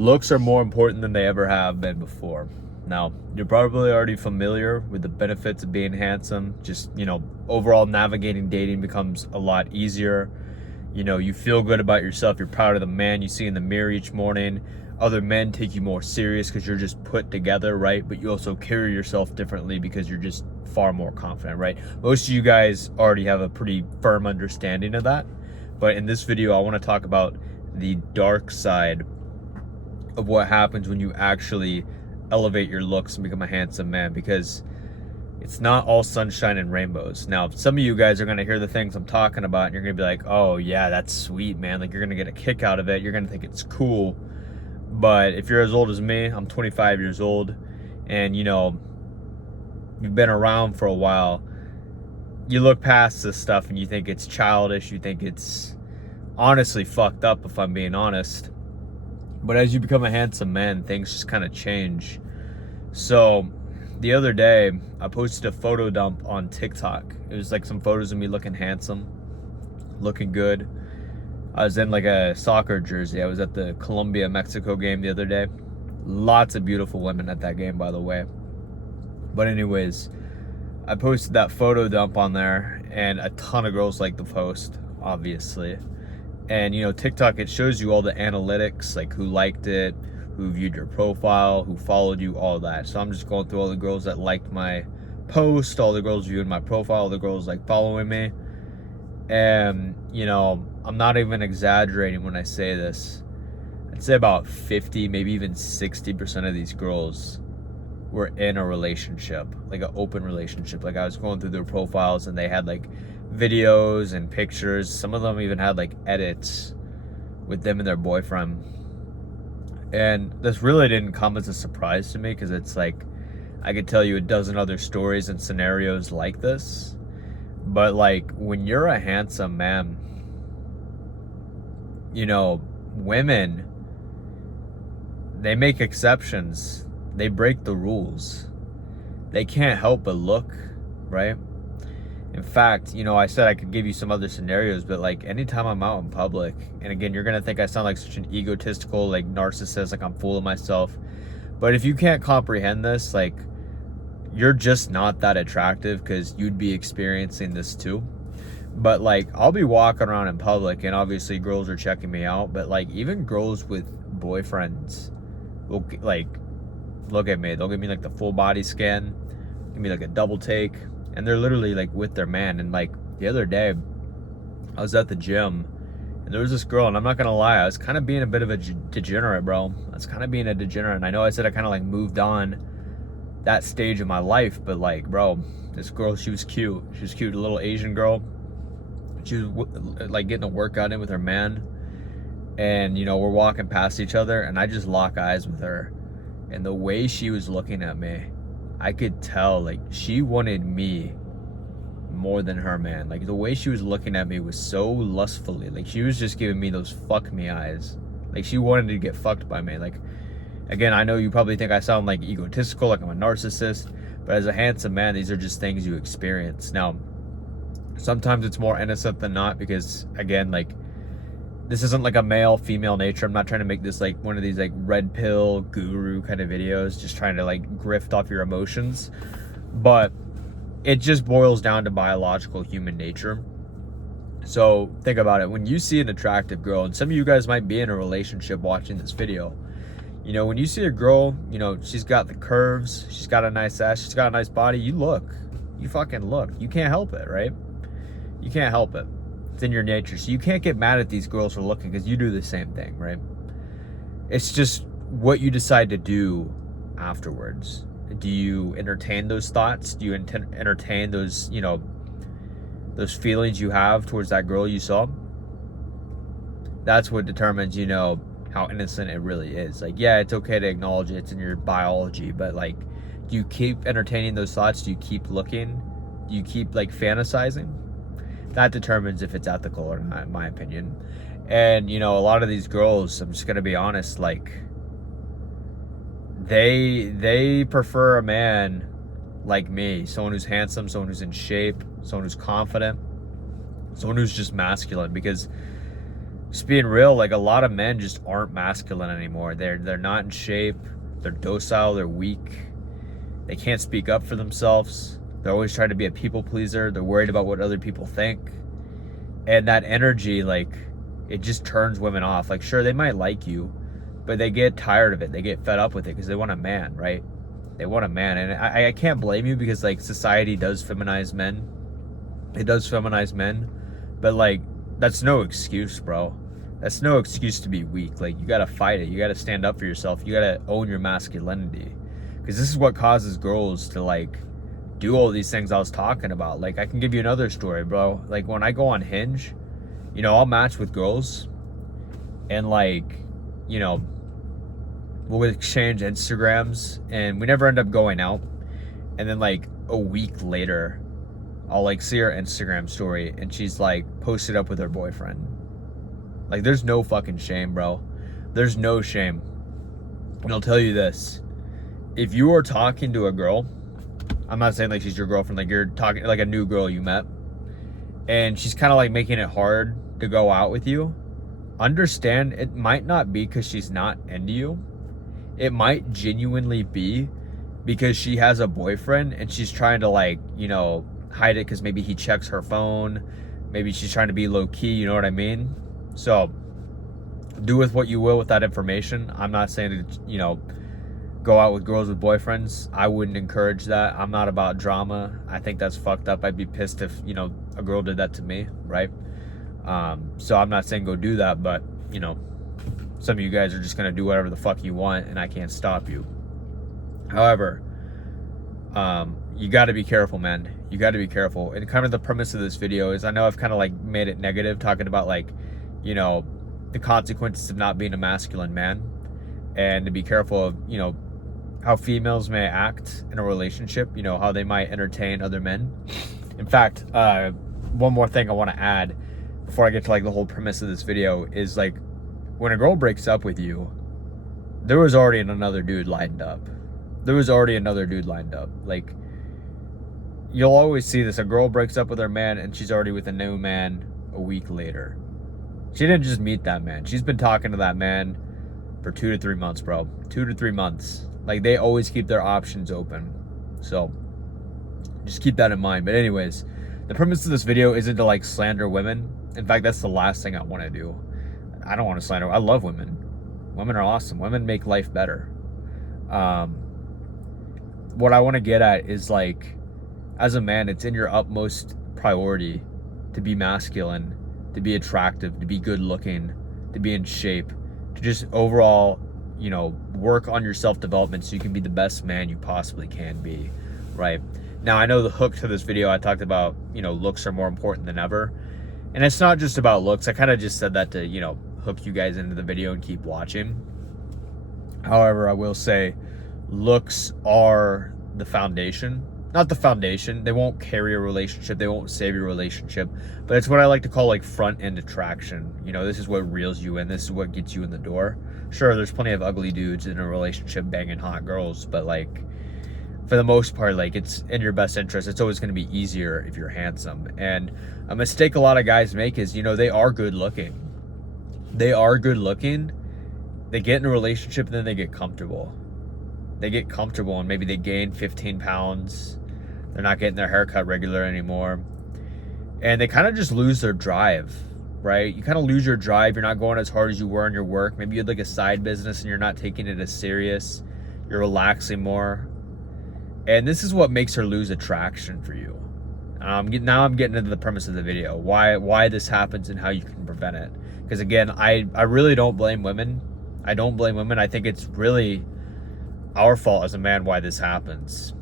Looks are more important than they ever have been before. Now, you're probably already familiar with the benefits of being handsome. Just, overall navigating dating becomes a lot easier. You feel good about yourself. You're proud of the man you see in the mirror each morning. Other men take you more serious because you're just put together, right? But you also carry yourself differently because you're just far more confident, right? Most of you guys already have a pretty firm understanding of that. But in this video, I want to talk about the dark side of what happens when you actually elevate your looks and become a handsome man, because it's not all sunshine and rainbows. Now, some of you guys are going to hear the things I'm talking about and you're going to be like, oh yeah, that's sweet, man. Like, you're going to get a kick out of it. You're going to think it's cool. But if you're as old as me, I'm 25 years old, and you've been around for a while, you look past this stuff and you think it's childish. You think it's honestly fucked up, if I'm being honest. But as you become a handsome man, things just kind of change. So the other day, I posted a photo dump on TikTok. It was like some photos of me looking handsome, looking good. I was in like a soccer jersey. I was at the Colombia-Mexico game the other day. Lots of beautiful women at that game, by the way. But anyways, I posted that photo dump on there, and a ton of girls liked the post, obviously. And TikTok, it shows you all the analytics, like who liked it, who viewed your profile, who followed you, all that. So I'm just going through all the girls that liked my post, all the girls viewing my profile, all the girls like following me. And I'm not even exaggerating when I say this. I'd say about 50, maybe even 60% of these girls were in a relationship, like an open relationship. Like, I was going through their profiles and they had like videos and pictures. Some of them even had like edits with them and their boyfriend. And this really didn't come as a surprise to me, because it's like, I could tell you a dozen other stories and scenarios like this. But like, when you're a handsome man, women, they make exceptions. They break the rules. They can't help but look, right? In fact, I said I could give you some other scenarios, but like, anytime I'm out in public, and again, you're gonna think I sound like such an egotistical, like, narcissist, like I'm full of myself. But if you can't comprehend this, like, you're just not that attractive, because you'd be experiencing this too. But like, I'll be walking around in public, and obviously girls are checking me out, but like, even girls with boyfriends will like look at me. They'll give me like the full body scan, give me like a double take, and they're literally like with their man. And like, the other day, I was at the gym, and there was this girl, and I'm not gonna lie, I was kind of being a bit of a degenerate, bro. I was kind of being a degenerate, and I know I said I kind of like moved on that stage of my life, but like, bro, this girl, she was cute. She was cute, a little Asian girl. She was like getting a workout in with her man, and we're walking past each other, and I just lock eyes with her, and the way she was looking at me, I could tell like she wanted me more than her man. Like, the way she was looking at me was so lustfully. Like, she was just giving me those fuck me eyes. Like, she wanted to get fucked by me. Like, again, I know you probably think I sound like egotistical, like I'm a narcissist, but as a handsome man, these are just things you experience. Now, sometimes it's more innocent than not, because again, like, this isn't like a male female nature. I'm not trying to make this like one of these like red pill guru kind of videos, just trying to like grift off your emotions. But it just boils down to biological human nature. So think about it. When you see an attractive girl, and some of you guys might be in a relationship watching this video, when you see a girl, she's got the curves, she's got a nice ass, she's got a nice body, you fucking look. You can't help it, right? You can't help it. It's in your nature. So you can't get mad at these girls for looking, because you do the same thing, right? It's just what you decide to do afterwards. Do you entertain those thoughts? Do you entertain those, those feelings you have towards that girl you saw? That's what determines, how innocent it really is. Like, yeah, it's okay to acknowledge it's in your biology, but like, do you keep entertaining those thoughts? Do you keep looking? Do you keep like fantasizing? That determines if it's ethical or not, in my opinion. And a lot of these girls, I'm just gonna be honest, like, they prefer a man like me, someone who's handsome, someone who's in shape, someone who's confident, someone who's just masculine. Because Just being real, like a lot of men just aren't masculine anymore. They're not in shape. They're docile. They're weak. They can't speak up for themselves. They're always trying to be a people pleaser. They're worried about what other people think. And that energy, like, it just turns women off. Like, sure, they might like you, but they get tired of it. They get fed up with it because they want a man, right? They want a man. And I can't blame you, because like society does feminize men. It does feminize men. But like, that's no excuse, bro. That's no excuse to be weak. Like, you gotta fight it. You gotta stand up for yourself. You gotta own your masculinity. Because this is what causes girls to like do all these things I was talking about. Like, I can give you another story, bro. Like, when I go on Hinge, you know, I'll match with girls, and like, you know, we'll exchange Instagrams, and we never end up going out. And then like a week later, I'll like see her Instagram story, and she's like posted up with her boyfriend. Like, there's no fucking shame, bro. There's no shame. And I'll tell you this: if you are talking to a girl, I'm not saying like she's your girlfriend, like you're talking like a new girl you met, and she's kind of like making it hard to go out with you, understand it might not be because she's not into you. It might genuinely be because she has a boyfriend and she's trying to like, you know, hide it because maybe he checks her phone. Maybe she's trying to be low key, you know what I mean? So do with what you will with that information. I'm not saying to, you know, go out with girls with boyfriends. I wouldn't encourage that. I'm not about drama. I think that's fucked up. I'd be pissed if, you know, a girl did that to me, right? So I'm not saying go do that, but, you know, some of you guys are just gonna do whatever the fuck you want, and I can't stop you. However, you got to be careful, man. You got to be careful. And kind of the premise of this video is, I know I've kind of like made it negative, talking about like, you know, the consequences of not being a masculine man, and to be careful of, you know, how females may act in a relationship, you know, how they might entertain other men. In fact, one more thing I want to add before I get to like the whole premise of this video is like, when a girl breaks up with you, there was already another dude lined up. There was already another dude lined up. Like, you'll always see this. A girl breaks up with her man and she's already with a new man a week later. She didn't just meet that man. She's been talking to that man for 2 to 3 months, bro. 2 to 3 months. Like, they always keep their options open. So just keep that in mind. But anyways, the premise of this video isn't to like slander women. In fact, that's the last thing I want to do. I don't want to slander. I love women. Women are awesome. Women make life better. What I want to get at is like, as a man, it's in your utmost priority to be masculine, to be attractive, to be good looking, to be in shape, to just overall, you know, work on your self-development so you can be the best man you possibly can be, right? Now, I know the hook to this video, I talked about, you know, looks are more important than ever. And it's not just about looks. I kind of just said that to, you know, hook you guys into the video and keep watching. However, I will say looks are the foundation. Not the foundation. They won't carry a relationship. They won't save your relationship. But it's what I like to call like front end attraction. You know, this is what reels you in. This is what gets you in the door. Sure, there's plenty of ugly dudes in a relationship banging hot girls, but like, for the most part, like, it's in your best interest. It's always going to be easier if you're handsome. And a mistake a lot of guys make is, you know, they are good looking. They are good looking. They get in a relationship and then they get comfortable. They get comfortable and maybe they gain 15 pounds. They're not getting their haircut regular anymore. And they kind of just lose their drive, right? You kind of lose your drive. You're not going as hard as you were in your work. Maybe you had like a side business and you're not taking it as serious. You're relaxing more. And this is what makes her lose attraction for you. Now I'm getting into the premise of the video. Why this happens and how you can prevent it. Because again, I really don't blame women. I don't blame women. I think it's really our fault as a man why this happens.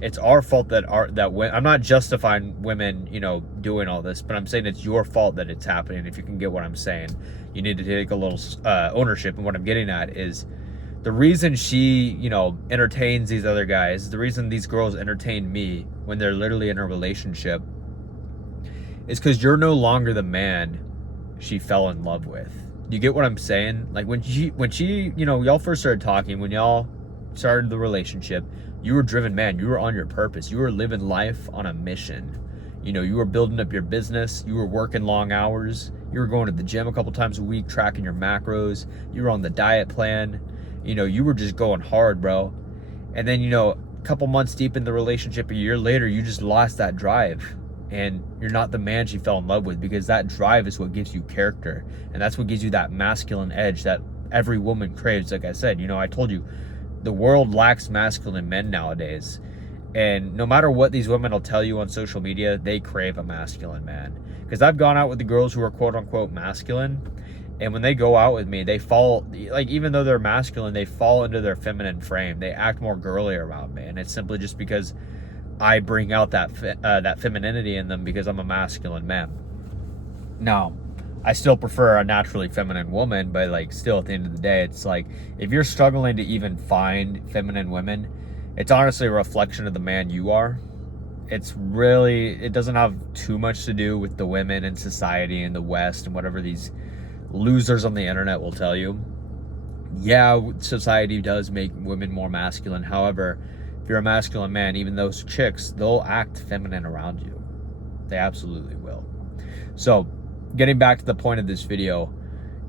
It's our fault that I'm not justifying women, you know, doing all this, but I'm saying it's your fault that it's happening. If you can get what I'm saying, you need to take a little ownership. And what I'm getting at is the reason she, you know, entertains these other guys, the reason these girls entertain me when they're literally in a relationship is because you're no longer the man she fell in love with. You get what I'm saying? Like when she, you know, y'all first started talking, when y'all started the relationship, you were a driven man. You were on your purpose. You were living life on a mission. You know, you were building up your business. You were working long hours. You were going to the gym a couple times a week, tracking your macros. You were on the diet plan. You know, you were just going hard, bro. And then, you know, a couple months deep in the relationship, a year later, you just lost that drive. And you're not the man she fell in love with, because that drive is what gives you character. And that's what gives you that masculine edge that every woman craves. Like I said, you know, I told you, the world lacks masculine men nowadays. And no matter what these women will tell you on social media, they crave a masculine man. Because I've gone out with the girls who are quote unquote masculine, and when they go out with me, they fall, like, even though they're masculine, they fall into their feminine frame. They act more girly around me, and it's simply just because I bring out that femininity in them, because I'm a masculine man. Now, I still prefer a naturally feminine woman, but like, still at the end of the day, it's like, if you're struggling to even find feminine women, it's honestly a reflection of the man you are. It's really, it doesn't have too much to do with the women in society in the West and whatever these losers on the internet will tell you. Yeah, society does make women more masculine. However, if you're a masculine man, even those chicks, they'll act feminine around you. They absolutely will. So, getting back to the point of this video,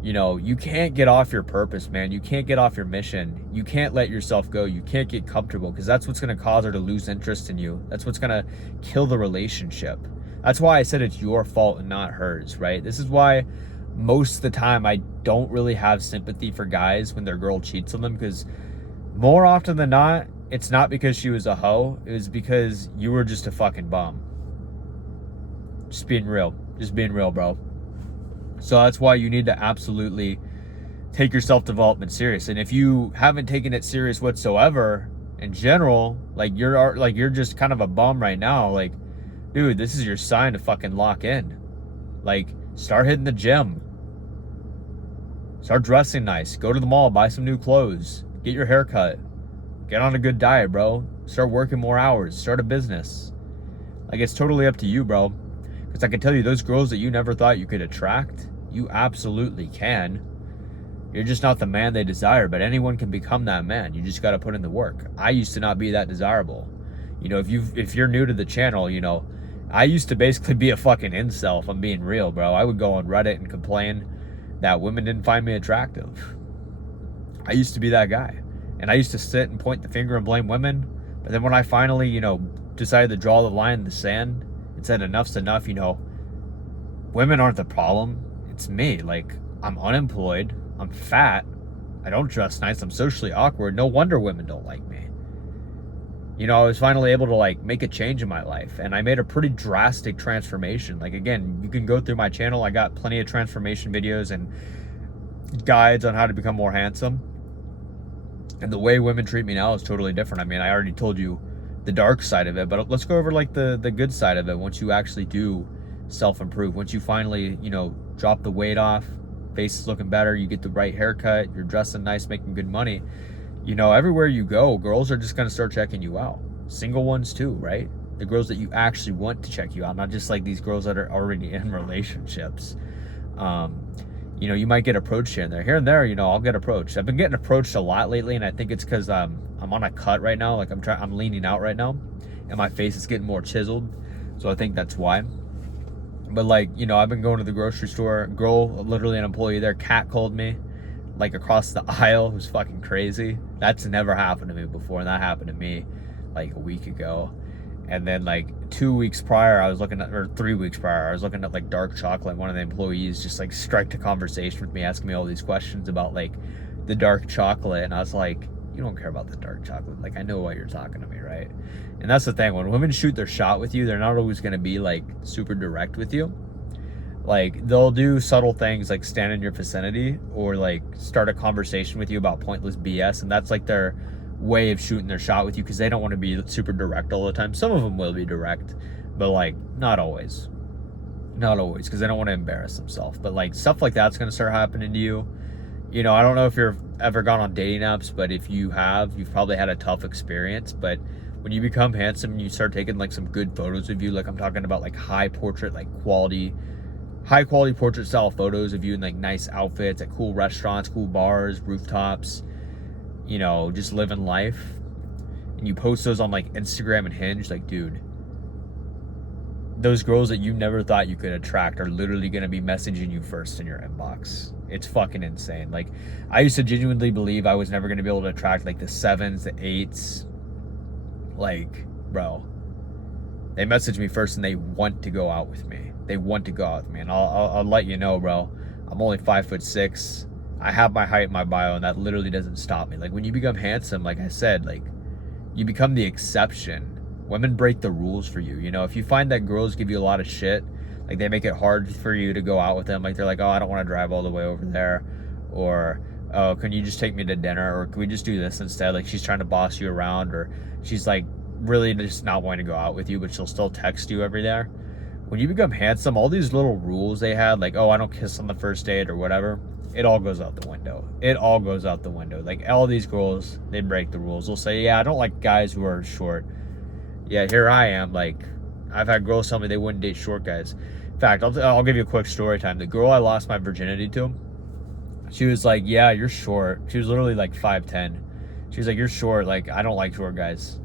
you know, you can't get off your purpose, man. You can't get off your mission. You can't let yourself go. You can't get comfortable, because that's what's going to cause her to lose interest in you. That's what's going to kill the relationship. That's why I said it's your fault and not hers, right? This is why most of the time I don't really have sympathy for guys when their girl cheats on them, because more often than not, it's not because she was a hoe. It was because you were just a fucking bum. Just being real. Just being real, bro. So that's why you need to absolutely take your self-development serious. And if you haven't taken it serious whatsoever in general, like you're just kind of a bum right now, like, dude, this is your sign to fucking lock in. Like, start hitting the gym. Start dressing nice. Go to the mall, buy some new clothes. Get your hair cut. Get on a good diet, bro. Start working more hours. Start a business. Like, it's totally up to you, bro. Because I can tell you, those girls that you never thought you could attract, you absolutely can. You're just not the man they desire, but anyone can become that man. You just got to put in the work. I used to not be that desirable. You know, if you're new to the channel, you know, I used to basically be a fucking incel, if I'm being real, bro. I would go on Reddit and complain that women didn't find me attractive. I used to be that guy. And I used to sit and point the finger and blame women. But then when I finally, you know, decided to draw the line in the sand and said enough's enough, you know, women aren't the problem. It's me. Like, I'm unemployed. I'm fat. I don't dress nice. I'm socially awkward. No wonder women don't like me. You know, I was finally able to, like, make a change in my life. And I made a pretty drastic transformation. Like, again, you can go through my channel. I got plenty of transformation videos and guides on how to become more handsome. And the way women treat me now is totally different. I mean, I already told you the dark side of it, but let's go over, like, the good side of it. Once you actually do self-improve, once you finally, you know, drop the weight off, face is looking better, you get the right haircut, you're dressing nice, making good money, you know, everywhere you go, girls are just going to start checking you out. Single ones too, right? The girls that you actually want to check you out, not just like these girls that are already in relationships. You know, you might get approached here and there. Here and there, you know, I'll get approached. I've been getting approached a lot lately, and I think it's because I'm on a cut right now. Like, I'm leaning out right now, and my face is getting more chiseled. So I think that's why. But, like, you know, I've been going to the grocery store. A girl, literally an employee there, catcalled me, like, across the aisle. It was fucking crazy. That's never happened to me before, and that happened to me, like, a week ago. And then, like, 2 weeks prior, or 3 weeks prior, I was looking at, like, dark chocolate. One of the employees just, like, striked a conversation with me, asking me all these questions about, like, the dark chocolate. And I was like, you don't care about the dark chocolate. Like, I know why you're talking to me, right? And that's the thing. When women shoot their shot with you, they're not always going to be, like, super direct with you. Like, they'll do subtle things, like stand in your vicinity or, like, start a conversation with you about pointless BS. And that's, like, their way of shooting their shot with you, because they don't want to be super direct all the time. Some of them will be direct, but, like, not always, because they don't want to embarrass themselves. But, like, stuff like that's going to start happening to you. You know, I don't know if you've ever gone on dating apps, but if you have, you've probably had a tough experience. But when you become handsome and you start taking, like, some good photos of you, like, I'm talking about, like, high quality portrait style photos of you in, like, nice outfits at cool restaurants, cool bars, rooftops, you know, just living life, and you post those on, like, Instagram and Hinge, like, dude, those girls that you never thought you could attract are literally going to be messaging you first in your inbox. It's fucking insane. Like, I used to genuinely believe I was never going to be able to attract like the 7s, the 8s. Like, bro, they message me first and they want to go out with me. They want to go out with me. And I'll let you know, bro, I'm only 5'6". I have my height in my bio, and that literally doesn't stop me. Like, when you become handsome, like I said, like, you become the exception. Women break the rules for you. You know, if you find that girls give you a lot of shit, like they make it hard for you to go out with them, like they're like, oh, I don't want to drive all the way over there, or oh, can you just take me to dinner, or can we just do this instead? Like, she's trying to boss you around, or she's like really just not wanting to go out with you, but she'll still text you every day. When you become handsome, all these little rules they had, like, oh, I don't kiss on the first date or whatever, it all goes out the window. It all goes out the window. Like, all these girls, they break the rules. They'll say, yeah, I don't like guys who are short. Yeah, here I am. Like, I've had girls tell me they wouldn't date short guys. In fact, I'll give you a quick story time. The girl I lost my virginity to, she was like, yeah, you're short. She was literally like 5'10". She was like, you're short. Like, I don't like short guys.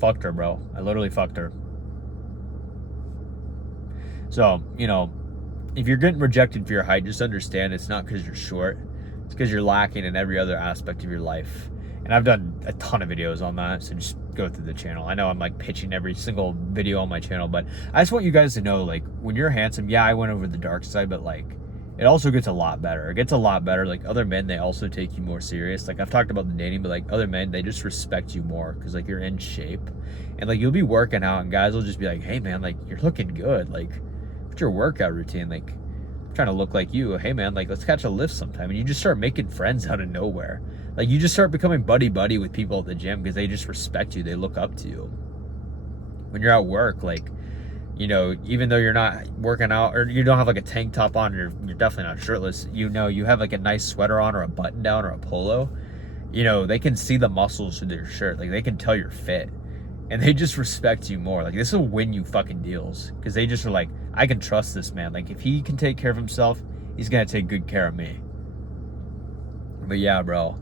Fucked her, bro. I literally fucked her. So, you know, if you're getting rejected for your height, just understand it's not because you're short. It's because you're lacking in every other aspect of your life. And I've done a ton of videos on that, so just go through the channel. I know I'm like pitching every single video on my channel, but I just want you guys to know, like, when you're handsome, yeah, I went over the dark side, but like, it also gets a lot better. It gets a lot better. Like, other men, they also take you more serious. Like, I've talked about the dating, but like, other men, they just respect you more because like, you're in shape. And like, you'll be working out and guys will just be like, hey man, like, you're looking good. Like, what's your workout routine? Like, I'm trying to look like you. Hey man, like, let's catch a lift sometime. And you just start making friends out of nowhere. Like, you just start becoming buddy-buddy with people at the gym because they just respect you. They look up to you. When you're at work, like, you know, even though you're not working out or you don't have like a tank top on, you're definitely not shirtless, you know, you have like a nice sweater on or a button down or a polo, you know, they can see the muscles through your shirt. Like, they can tell you're fit. And they just respect you more. Like, this will win you fucking deals because they just are like, I can trust this man. Like, if he can take care of himself, he's going to take good care of me. But yeah, bro.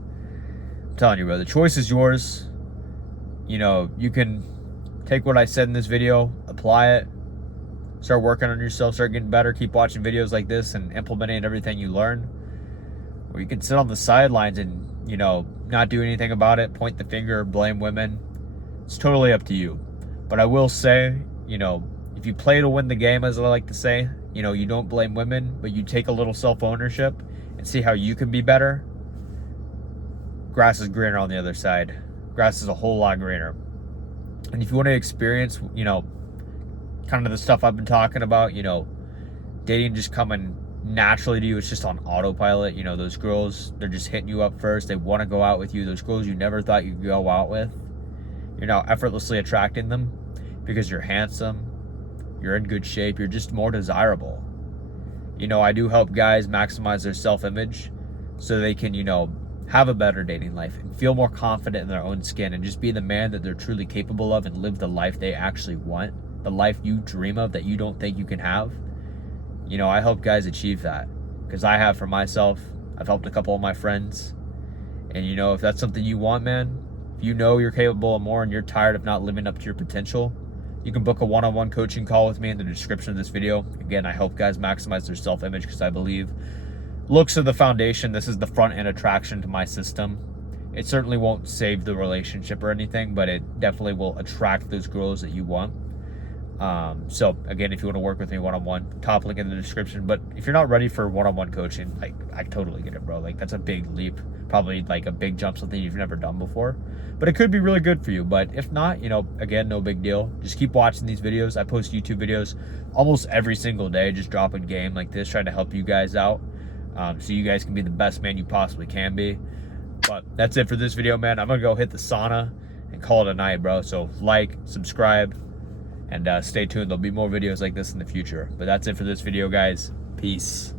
I'm telling you, bro, the choice is yours. You know, you can take what I said in this video, apply it, start working on yourself, start getting better, keep watching videos like this and implementing everything you learn. Or you can sit on the sidelines and, you know, not do anything about it, point the finger, blame women. It's totally up to you. But I will say, you know, if you play to win the game, as I like to say, you know, you don't blame women, but you take a little self-ownership and see how you can be better. Grass is greener on the other side. Grass is a whole lot greener. And if you want to experience, you know, kind of the stuff I've been talking about, you know, dating just coming naturally to you, it's just on autopilot. You know, those girls, they're just hitting you up first. They want to go out with you. Those girls you never thought you'd go out with, you're now effortlessly attracting them because you're handsome, you're in good shape, you're just more desirable. You know, I do help guys maximize their self-image so they can, you know, have a better dating life and feel more confident in their own skin and just be the man that they're truly capable of and live the life they actually want, the life you dream of that you don't think you can have. You know, I help guys achieve that because I have for myself. I've helped a couple of my friends. And, you know, if that's something you want, man, if you know you're capable of more and you're tired of not living up to your potential, you can book a one-on-one coaching call with me in the description of this video. Again, I help guys maximize their self-image because I believe looks are the foundation. This is the front end attraction to my system. It certainly won't save the relationship or anything, but it definitely will attract those girls that you want. So again, if you want to work with me one-on-one, top link in the description. But if you're not ready for one-on-one coaching, like, I totally get it, bro. Like, that's a big leap, probably like a big jump, something you've never done before, but it could be really good for you. But if not, you know, again, no big deal. Just keep watching these videos. I post YouTube videos almost every single day, just dropping game like this, trying to help you guys out. So you guys can be the best man you possibly can be. But that's it for this video, man. I'm gonna go hit the sauna and call it a night, bro. So like, subscribe, and stay tuned. There'll be more videos like this in the future. But that's it for this video, guys. Peace.